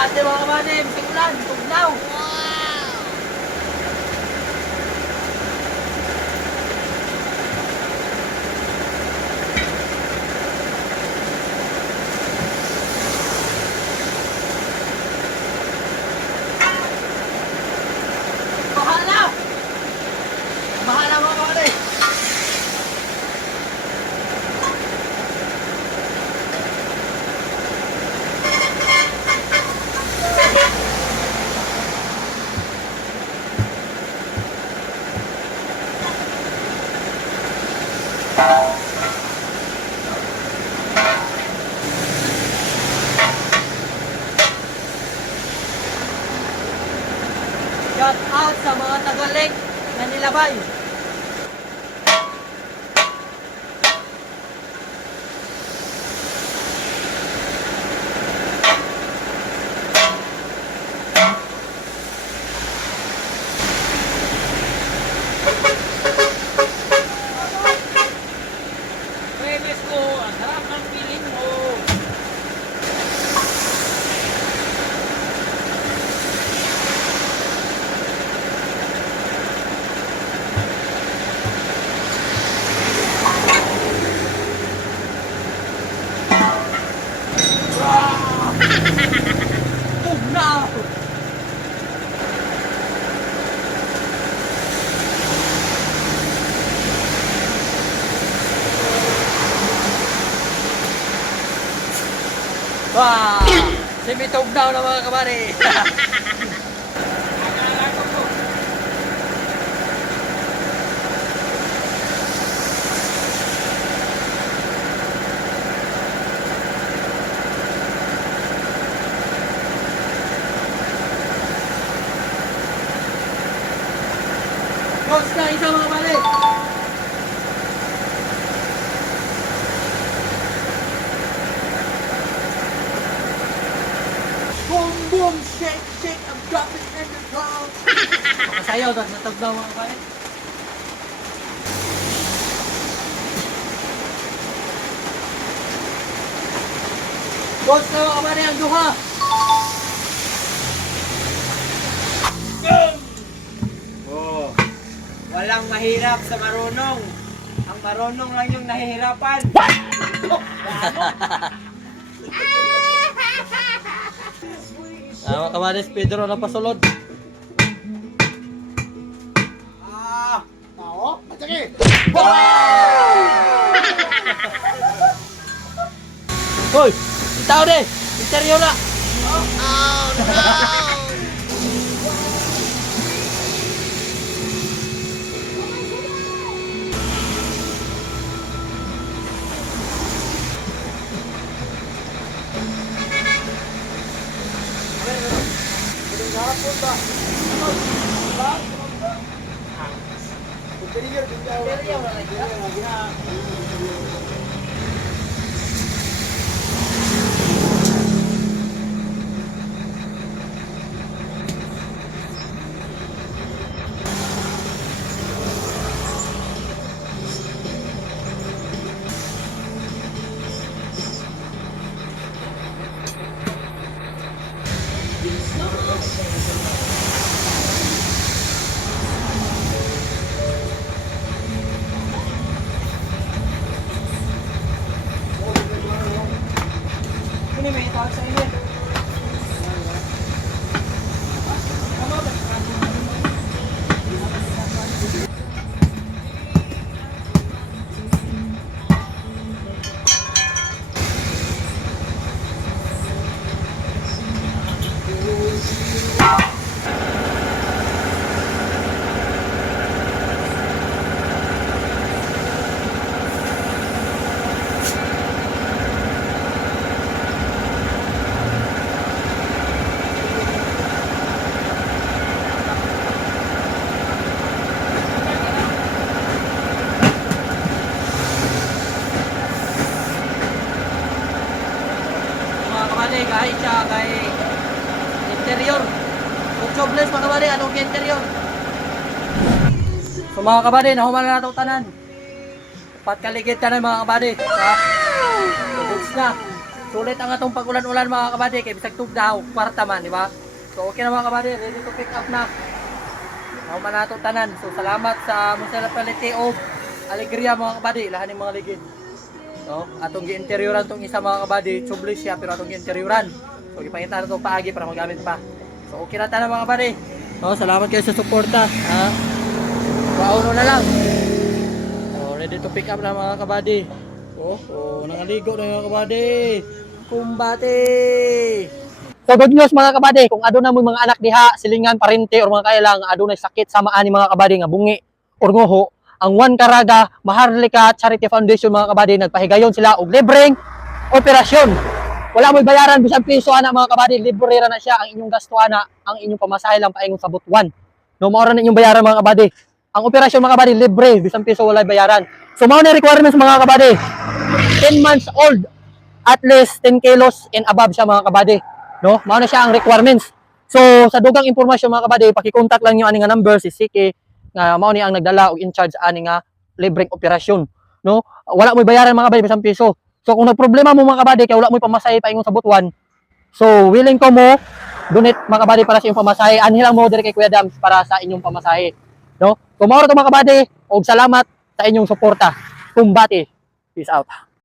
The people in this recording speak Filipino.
Ate mga kabanim, sigulan, tugnaw. Bahala! Bahala mga kabanim. Shout out sa mga Tagalog na nilabay. Premis ko, ang sarap ng piling mo. Tugnaw! Wow! Simitugnaw na mga kabari. Coach na isa mga kabari. Boom, boom, shake, shake, I'm dropping in the ground. Makasayaw doon sa tugnaw mga kabari. Coach na mga kabari ang duha. Oh, walang mahirap sa marunong. Ang marunong lang yung nahihirapan. Mga kabari, Pedro na pasulod. Ah, Oo, matake. Hoy! Itaw de! Interior na! Kunin may tawag sa inyo. Mga kabari, kahit siya kay interior. Kung jobless mga kabari, anong interior? So mga kabari, nahuman na natin tanan. Patkaligid tanan mga kabari. Sa goods na. Sulit ang atong pag-ulan-ulan mga kabady kay bisag tugdaw, kwarta man, di ba? So okay na mga kabady, ready to pick up na. Ako man nato tanan. So salamat sa municipality of Alegria mga kabady, lahan ng mga ligid. So atong gi-interioran tong isa mga kabady, tubeless siya pero atong gi-interioran. So ipakita na itong paagi para magamit pa. So okay na tanan mga kabady. So salamat kayo sa suporta. Ha? Pauno na lang. So ready to pick up na mga kabady. Nangaligo na mga kabady. Kumbate! So good news mga kabady, kung aduna mo mga anak diha, silingan, parente or mga kailang adunay sakit sama ani mga kabady nga bungi or ngoho, ang One Caraga Maharlika Charity Foundation mga kabady nagpahigayon sila og libreng operasyon. Wala mo bayaran bisan piso ana mga kabady, libre ra na siya ang inyong gasto ana, ang inyong pamasahe lang paingon sa butuan. No mao ra na inyong bayaran mga kabady. Ang operasyon mga kabady libre, bisan piso wala bayaran. So mao na requirements mga kabady. 10 months old, at least 10 kilos and above siya mga kabady. No? Mao na siya ang requirements. So sa dugang impormasyon mga kabady, paki-contact lang niyo ani nga number si Siki nga mao ni ang nagdala og in charge ani nga libreng operasyon. No? Wala mo bayaran mga kabady bisan piso. So kung nagproblema mo mga kabady kay wala mo pamasahe paingon sa butuan, so willing ko mo donate mga kabady para sa inyong pamasahe. Anhi lang mo dire kay Kuya Dams para sa inyong pamasahe. No? So mao ra to mga kabady og salamat sa inyong suporta. Kumbati. Peace out.